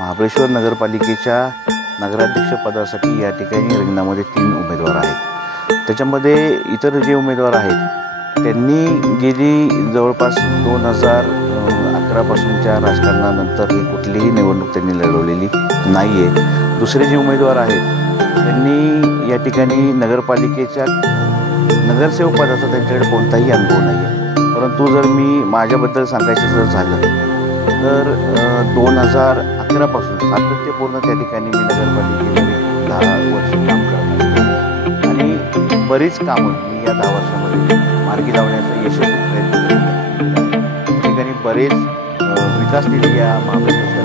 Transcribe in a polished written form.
महाबळेश्वर नगरपालिकेच्या नगराध्यक्ष पदासाठी या ठिकाणी रिंगणामध्ये 3 उमेदवार आहेत। त्याच्यामध्ये इतर जे उमेदवार आहेत त्यांनी गेली जवळपास 2011 पासूनच्या राजकारणानंतर ही कुठलीही निवडणूक त्यांनी लढवलेली नाही आहे। दुसरे जे उमेदवार आहेत त्यांनी या ठिकाणी नगरपालिकेच्या नगरसेवक पदाचा त्यांच्याकडे कोणताही अनुभव नाही आहे। परंतु जर मी माझ्याबद्दल सांगायचं जर झालं तर 2011 पासून सातत्यपूर्ण त्या ठिकाणी मी नगरपालिकेमध्ये 10 वर्ष काम करत आहे आणि बरीच कामं मी या 10 वर्षामध्ये मार्गी लावण्याचा यशस्वी प्रयत्न केला। त्या ठिकाणी बरेच विकास निधी या महाबळेश्वर